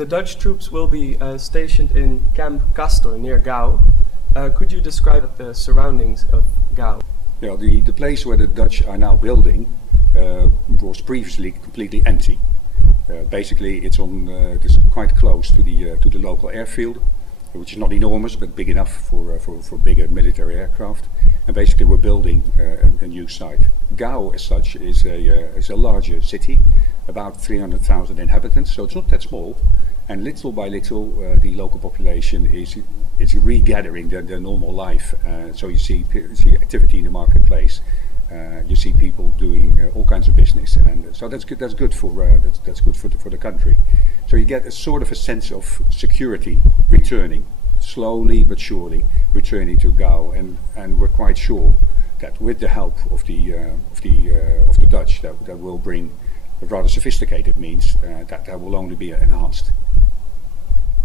The Dutch troops will be stationed in Camp Castor near Gao. Could you describe the surroundings of Gao? Yeah, the place where the Dutch are now building was previously completely empty. Basically, it's quite close to the local airfield, which is not enormous but big enough for bigger military aircraft. And basically, we're building a new site. Gao, as such, is a larger city, about 300,000 inhabitants. So it's not that small. And little by little, the local population is regathering their normal life. So you see activity in the marketplace. You see people doing all kinds of business, and so that's good. That's good for the country. So you get a sort of a sense of security returning, slowly but surely returning to Gao, and we're quite sure that with the help of the Dutch, that will bring a rather sophisticated means that will only be enhanced.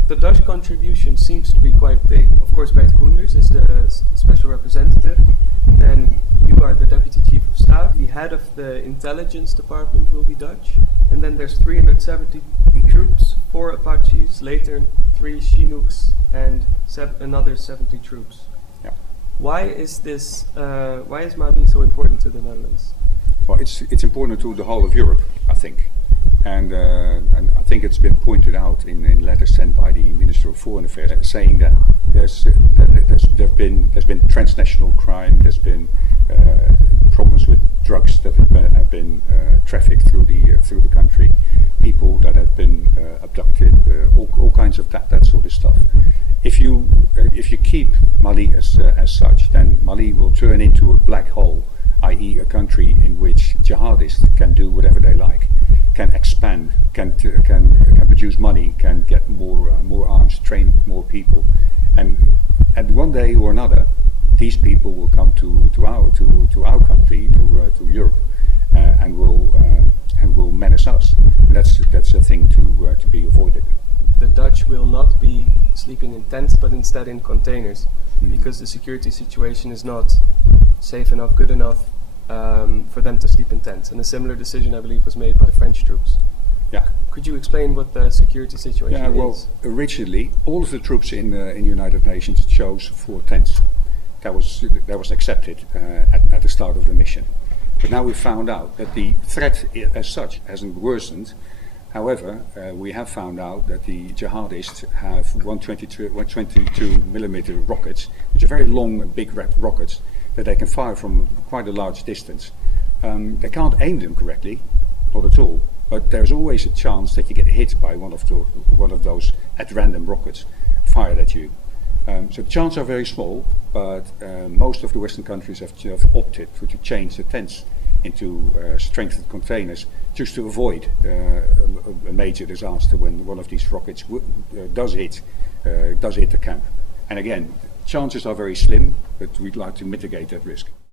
The Dutch contribution seems to be quite big. Of course, Bert Koenders is the special representative. Then you are the deputy chief of staff. The head of the intelligence department will be Dutch. And then there's 370 troops, 4 Apaches, later 3 Chinooks, and another 70 troops. Yeah. Why is Mali so important to the Netherlands? Well, it's important to the whole of Europe, I think. And I think it's been pointed out in letters sent by the Minister of Foreign Affairs, saying that there's been transnational crime, there's been problems with drugs that have been trafficked through the country, people that have been abducted, all kinds of that sort of stuff. If you keep Mali as such, then Mali will turn into a black hole, i.e. a country in which jihadists can do whatever they like, can expand, can produce money, can get more arms, train more people, and one day or another, these people will come to our country, to Europe, and will menace us. And that's a thing to be avoided. The Dutch will not be sleeping in tents, but instead in containers, because the security situation is not safe enough, good enough for them to sleep in tents. And a similar decision, I believe, was made by the French troops. Yeah. Could you explain what the security situation is? Yeah, well, originally, all of the troops in the United Nations chose 4 tents. That was accepted at the start of the mission. But now we found out that the threat as such hasn't worsened. However, we have found out that the jihadists have 122 millimeter rockets, which are very long, big rockets, that they can fire from quite a large distance. They can't aim them correctly, not at all, but there's always a chance that you get hit by one of those at random rockets fired at you. So the chances are very small, but most of the Western countries have opted to change the tents into strengthened containers just to avoid a major disaster when one of these rockets does hit the camp. And again, chances are very slim, but we'd like to mitigate that risk.